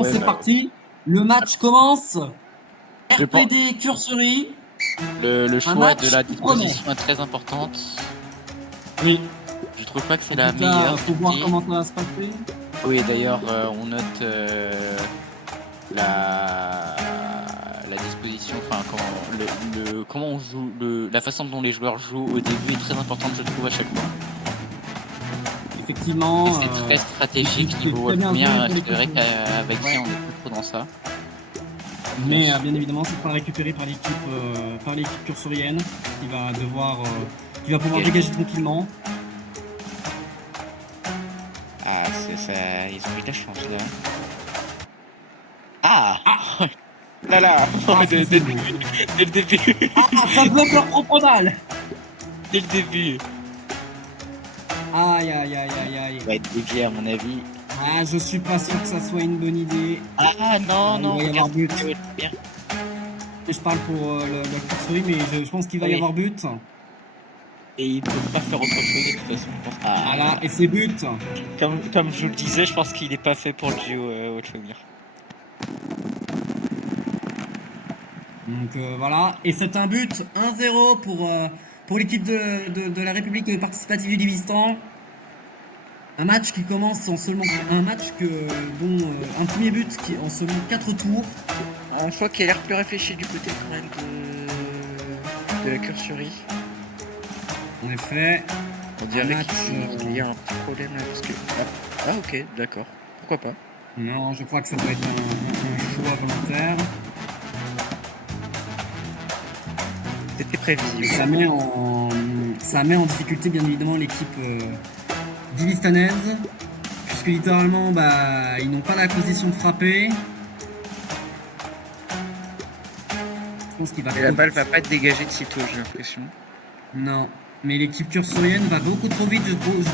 attention, ouais, c'est parti. Le match commence. Je pense- RPD Cursory. Le choix match de la qui promet. disposition est très importante. Oui. Je trouve pas que c'est En la tout cas, meilleure. faut voir idée. comment ça va se passer. Oui, d'ailleurs, on note la disposition, enfin, comment on joue, la façon dont les joueurs jouent au début est très importante, je trouve, à chaque fois. Effectivement. C'est très stratégique c'est niveau très bien première. joué pour C'est vrai l'équipe. qu'avec ça, on est plus trop dans ça. Mais bien évidemment, c'est pas récupéré par l'équipe cursorienne qui va pouvoir dégager tranquillement. Ah, c'est ça, ils ont eu de la chance là. Ah, là là, dès le début. Ça bloque leur propre balle. Dès le début. Aïe aïe aïe aïe aïe. Ça va être dévié à mon avis. Ah, je suis pas sûr que ça soit une bonne idée. Ah non, Il va y avoir but. Bien. Je parle pour la cursory, mais je pense qu'il va y avoir but. Et ils ne peuvent pas faire autre chose de toute façon. Voilà, et c'est but. Comme je le disais, je pense qu'il n'est pas fait pour le duo Watchmir. Donc voilà, et c'est un but 1-0 pour l'équipe de la République participative du Divistan. Un match qui commence en seulement dont un premier but qui en seulement 4 tours. Un choix qui a l'air plus réfléchi du côté quand même de la cursurie. En effet, On dirait match, qu'il y a un petit problème là parce que. Ah ok, d'accord. Pourquoi pas. non, je crois que ça doit être un choix volontaire. C'était prévisible. Et ça met en difficulté bien évidemment l'équipe divistanaise, puisque littéralement ils n'ont pas la position de frapper. Je pense qu'il va. Et la balle va pas être dégagée de sitôt, j'ai l'impression. Non, mais l'équipe cursorienne va beaucoup trop vite, je trouve.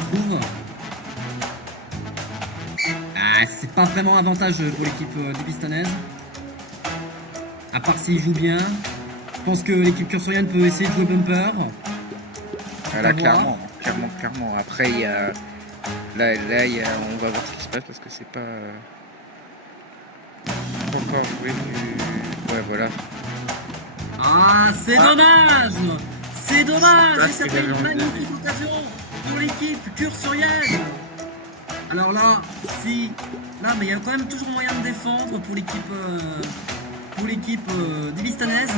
Ah, c'est pas vraiment avantageux pour l'équipe divistanaise. À part s'il joue bien. Je pense que l'équipe cursorienne peut essayer de jouer bumper. Ah, là, clairement. Après, il y a. Là, on va voir ce qui se passe parce que c'est pas. Encore joué du. Ouais, voilà. Ah, c'est dommage. C'est dommage. Ça, Et ça c'est fait une vraiment magnifique occasion pour l'équipe cursorienne. Alors là, là, mais il y a quand même toujours moyen de défendre pour l'équipe divistanaise.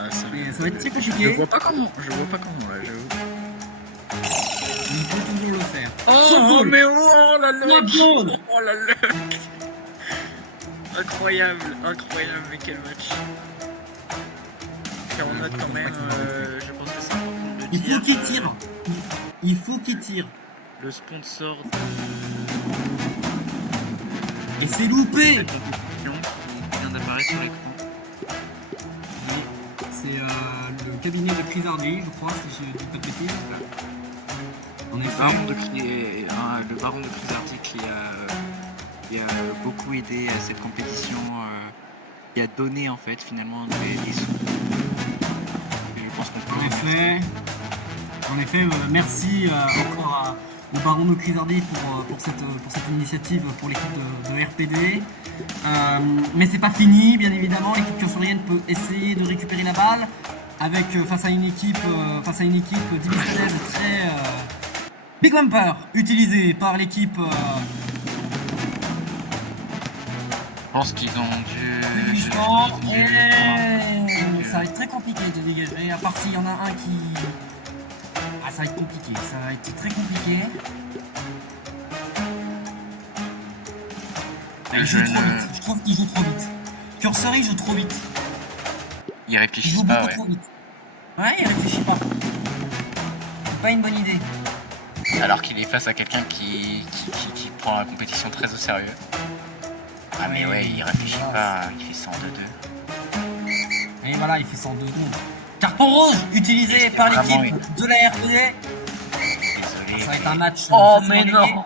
Ah, Mais ça va être très je compliqué. vois pas comment là, Il peut toujours le faire. Oh, mais oh la luck! Goal. Oh la luck! Incroyable, mais quel match! Car on note quand même, je pense que c'est important de le Il dire. faut qu'il tire. Il faut qu'il tire. Le sponsor Et c'est loupé. de la compétition qui vient d'apparaître sur l'écran. C'est le cabinet de Crisardi, je crois, si je dis pas de bêtises. En effet. Le baron de Crisardi qui a beaucoup aidé à cette compétition, qui a donné en fait finalement des sous. Et je pense qu'on peut En effet, merci encore au baron de Crisardi pour cette initiative pour l'équipe de RPD. Mais c'est pas fini, bien évidemment. L'équipe cursorienne peut essayer de récupérer la balle face à une équipe divisionnelle très big bumper utilisée par l'équipe. Je pense qu'ils ont dû. Ça va être très compliqué de dégager, à part s'il y en a un qui. Ah, ça va être compliqué, ça va être très compliqué. Il joue trop vite, je trouve qu'il joue trop vite. Cursory joue trop vite. Ils Il réfléchissent joue pas, beaucoup ouais. trop vite. Ouais, il réfléchit pas. C'est pas une bonne idée. Alors qu'il est face à quelqu'un qui prend la compétition très au sérieux. Ah mais ouais, il réfléchit pas, il fait ça en 2-2. Et voilà, il fait ça en 2 secondes. Carton rouge utilisé par l'équipe de la RPD. Désolé. Ça va être un match. Oh mais non!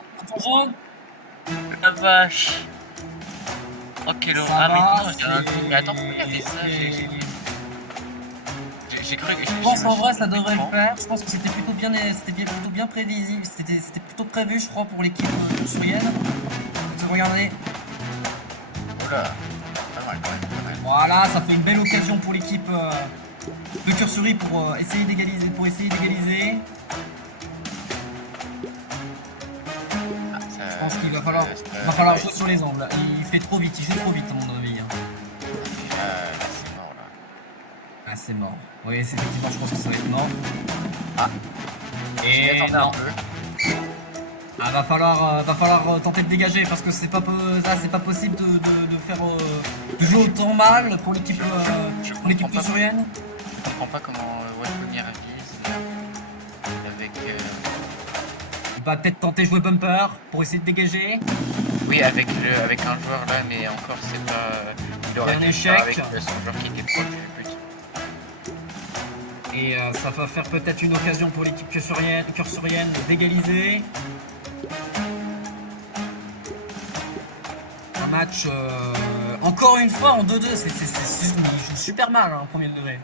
La vache! Oh quel horreur! Ah mais non, mais attends, pourquoi il a fait ça? J'ai cru que. Je pense en vrai ça devrait le faire. Je pense que c'était plutôt bien prévisible. C'était plutôt prévu, je crois, pour l'équipe cursorienne. Regardez. Oula, pas mal quand même, pas mal. Voilà, ça fait une belle occasion pour l'équipe de Cursory pour essayer d'égaliser. Ah, Je pense qu'il va falloir jouer sur les angles. Il fait trop vite, il joue trop vite à mon avis. Là, c'est mort là. Ah, c'est mort. Oui, c'est effectivement, je pense que ça va être mort. Ah, Et attendez un non. peu. Ah, va falloir tenter de dégager parce que c'est pas possible de faire de jouer autant mal pour l'équipe cursorienne. Je comprends pas comment Wolfomir vise avec. Il va peut-être tenter de jouer bumper pour essayer de dégager. Oui, avec un joueur là, mais encore c'est pas. Il aurait un dû échec. faire avec son joueur qui était proche du but. Et ça va faire peut-être une occasion pour l'équipe cursorienne d'égaliser. Un match encore une fois en 2-2, il joue super mal en premier degré.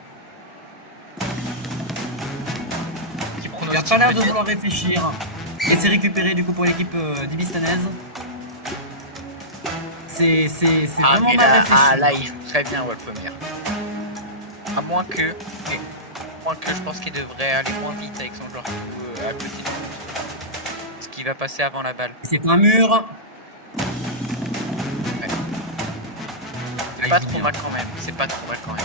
Il n'a pas l'air de vouloir réfléchir. Et c'est récupéré du coup pour l'équipe d'Ibistanaise. C'est vraiment mal réfléchi. Ah là, il joue très bien Wolfomir. À moins que je pense qu'il devrait aller moins vite avec son joueur à côté. Parce qu'il va passer avant la balle. C'est un mur. C'est pas trop mal quand même. C'est pas trop mal quand même.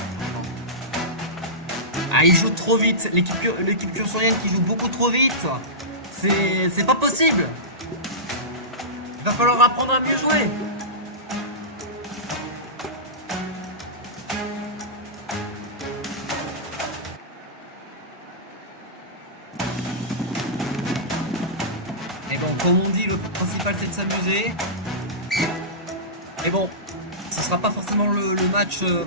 Ah, il joue trop vite. L'équipe cursorienne qui joue beaucoup trop vite. C'est pas possible. Il va falloir apprendre à mieux jouer. Mais bon, comme on dit, le principal c'est de s'amuser. Mais bon, ce sera pas forcément le match. Ce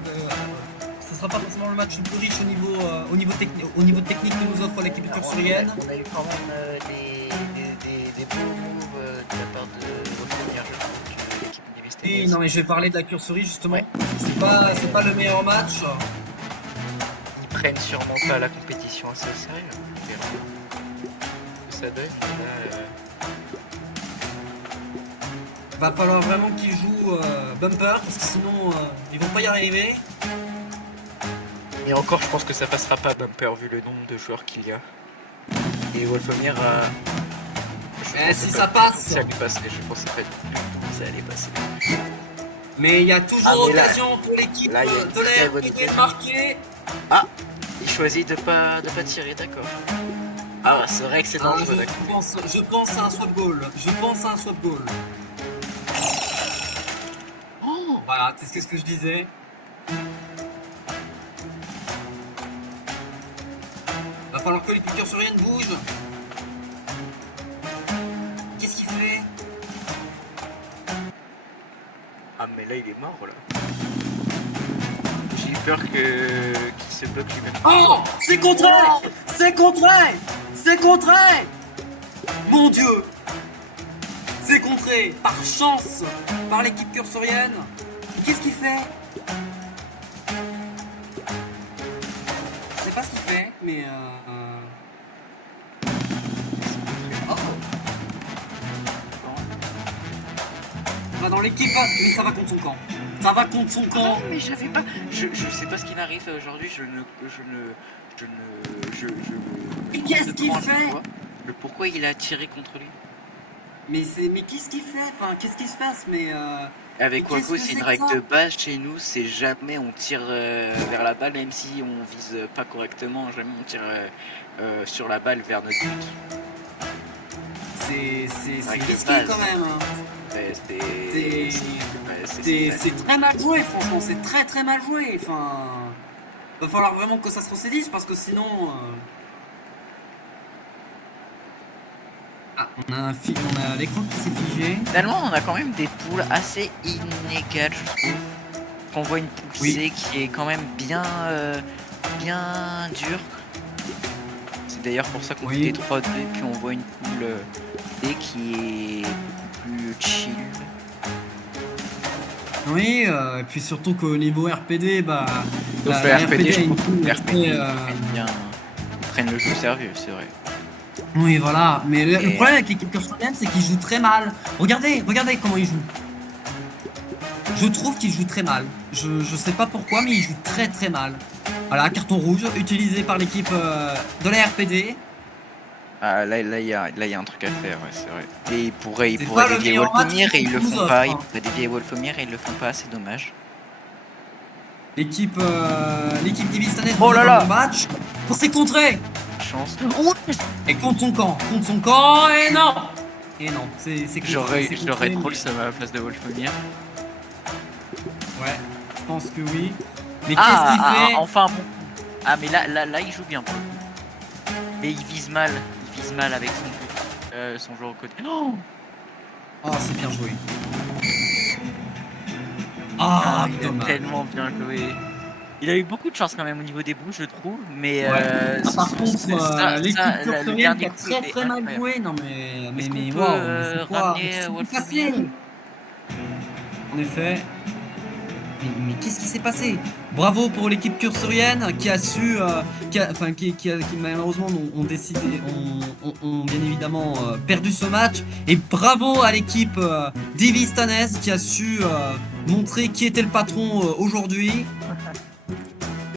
sera pas forcément le match le plus riche au niveau technique que nous offre l'équipe cursorienne. On a eu quand même des beaux moves de la part de Wolfomir, je trouve, de l'équipe d'Ibistanaise. Oui, non mais je vais parler de la cursory justement. Ouais. C'est pas le meilleur match. Ils prennent sûrement pas la compétition assez au sérieux. On verra ce que ça donne. Et là, Va falloir vraiment qu'ils jouent bumper parce que sinon ils vont pas y arriver. Et encore, je pense que ça passera pas bumper vu le nombre de joueurs qu'il y a. Et Wolfomir, Si ça passe. ça allait passer. Je pensais pas du tout que ça allait passer. Mais il y a toujours mais là- occasion pour l'équipe là, il y a une de très la bonne RPD de occasion. marquer. Ah, il choisit de pas tirer, d'accord. Ah, c'est vrai que c'est dangereux, d'accord. Je pense à un swap goal. Oh, Voilà, c'est ce que je disais. Va falloir que l'équipe cursorienne bouge. Qu'est-ce qu'il fait? ah, mais là, il est mort, là. J'ai eu peur qu'il se bloque lui-même. Oh, c'est contré. Mon Dieu. C'est contré par chance par l'équipe cursorienne. Qu'est-ce qu'il fait? Je sais pas ce qu'il fait, mais oh. Va dans l'équipe, mais ça va contre son camp. Ah, mais j'avais pas. Je sais pas ce qu'il m'arrive aujourd'hui. Mais qu'est-ce qu'il fait? Pourquoi il a tiré contre lui? Mais qu'est-ce qu'il fait? Enfin, qu'est-ce qui se passe? Avec Mais qu'est-ce Waco, que c'est c'est une que règle ça de base chez nous, c'est jamais on tire vers la balle, même si on vise pas correctement, jamais on tire sur la balle vers notre but. C'est Règle de risqué base. quand même. Hein. C'est C'est très mal joué, franchement, c'est très mal joué. Enfin, va falloir vraiment que ça se ressaisisse parce que sinon. Ah, on a l'écran qui s'est figé. Finalement, on a quand même des poules assez inégales, je trouve. On voit une poule C qui est quand même bien dure. C'est d'ailleurs pour ça qu'on fait des 3-2 et puis on voit une poule D qui est beaucoup plus chill. Oui, et puis surtout qu'au niveau RPD, bah. Sauf la le RPD, a une poule RPD, très, ils prennent le jeu au sérieux, c'est vrai. Oui, voilà. Mais le problème avec l'équipe cursorienne, c'est qu'ils jouent très mal. Regardez comment ils jouent. Je trouve qu'il joue très mal. Je sais pas pourquoi, mais il joue très très mal. Voilà, carton rouge utilisé par l'équipe de la RPD. Ah, là, il y a un truc à faire, ouais, c'est vrai. Et il C'est pourrait pas le dévier meilleur match Wolfomir et ils le pour nous font autres, pas. Ils hein. pourraient dévier Wolfomir et ils le font pas, c'est dommage. L'équipe Divistanès Oh nous là a là. dans le match. On s'est contré. Chance. Et contre son camp, et non. Et non, c'est J'aurais contré, trop le mais- seum à la place de Wolfomir. Ouais, je pense que oui. Mais qu'est-ce qu'il fait? Enfin bon. Ah, mais là, il joue bien pour le coup. Mais il vise mal. Il vise mal avec son joueur au côté. Oh, Oh, c'est bien joué. Ah, il a dommage. tellement bien joué. Il a eu beaucoup de chance quand même au niveau des bouts, je trouve. Mais Ouais. Ah, par contre, l'équipe le turcovienne dernier qui a coup très était très mal incroyable. joué. Non Est-ce qu'on mais peut waouh, mais c'est quoi? ramener Qu'est-ce qui s'est Wolfomir? passé? En effet. Mais qu'est-ce qui s'est passé? Bravo pour l'équipe cursorienne qui a su, qui malheureusement ont décidé, ont bien évidemment perdu ce match. Et bravo à l'équipe Divistanès qui a su montrer qui était le patron aujourd'hui.